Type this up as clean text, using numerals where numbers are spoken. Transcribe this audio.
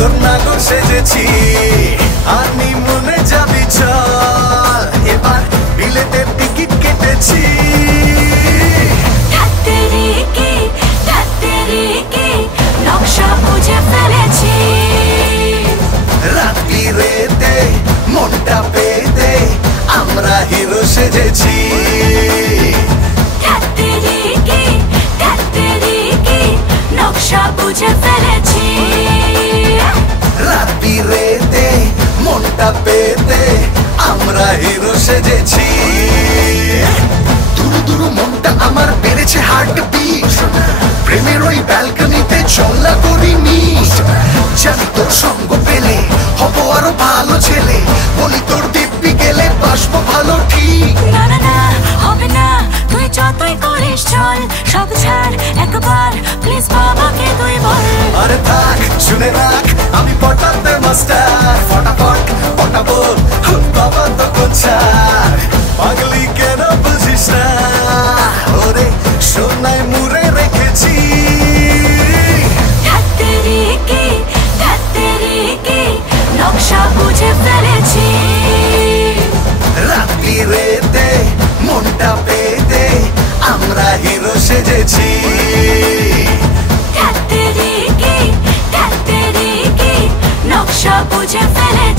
তোর নাগর সেজেছি আমি মনে যাবি চল এবার বিলেতে টিকিট কেটেছি নকশা বুঝে ফেলেছি রাত্রি রেতে মনটা পেতে আমরা হিরো সেজেছি নকশা বুঝে ফেলেছি রাত্রি রেতে মনটা পেতে আমরা হিরো সেজেছি দুরু দুরু মনটা আমার বেড়েছে হার্ট বিট প্রেমের ওই ব্যালকনিতে চলা করি মিট জানি তোর সঙ্গ পেলে হব আরো ভালো ছেলে বলি তোর দিব্যি গেলে বাসবো ভালো ঠিক না না না হবে না তুই যতই করিস চল সব ছাড় একবার প্লিজ বাবাকে তুই বল আরে থাক শুনে রাখ আমি পটাতে মাস্টার ফটাফট পটাবো বাবা তো কোথায় পাগলি কেন বুঝিস না ওরে সোনায় মুড়ে রেখেছি নকশা বুঝে ফেলেছি রাত্রি রেতে মনটা পেতে আমরা হিরো সেজেছি নকশা বুঝে ফেলে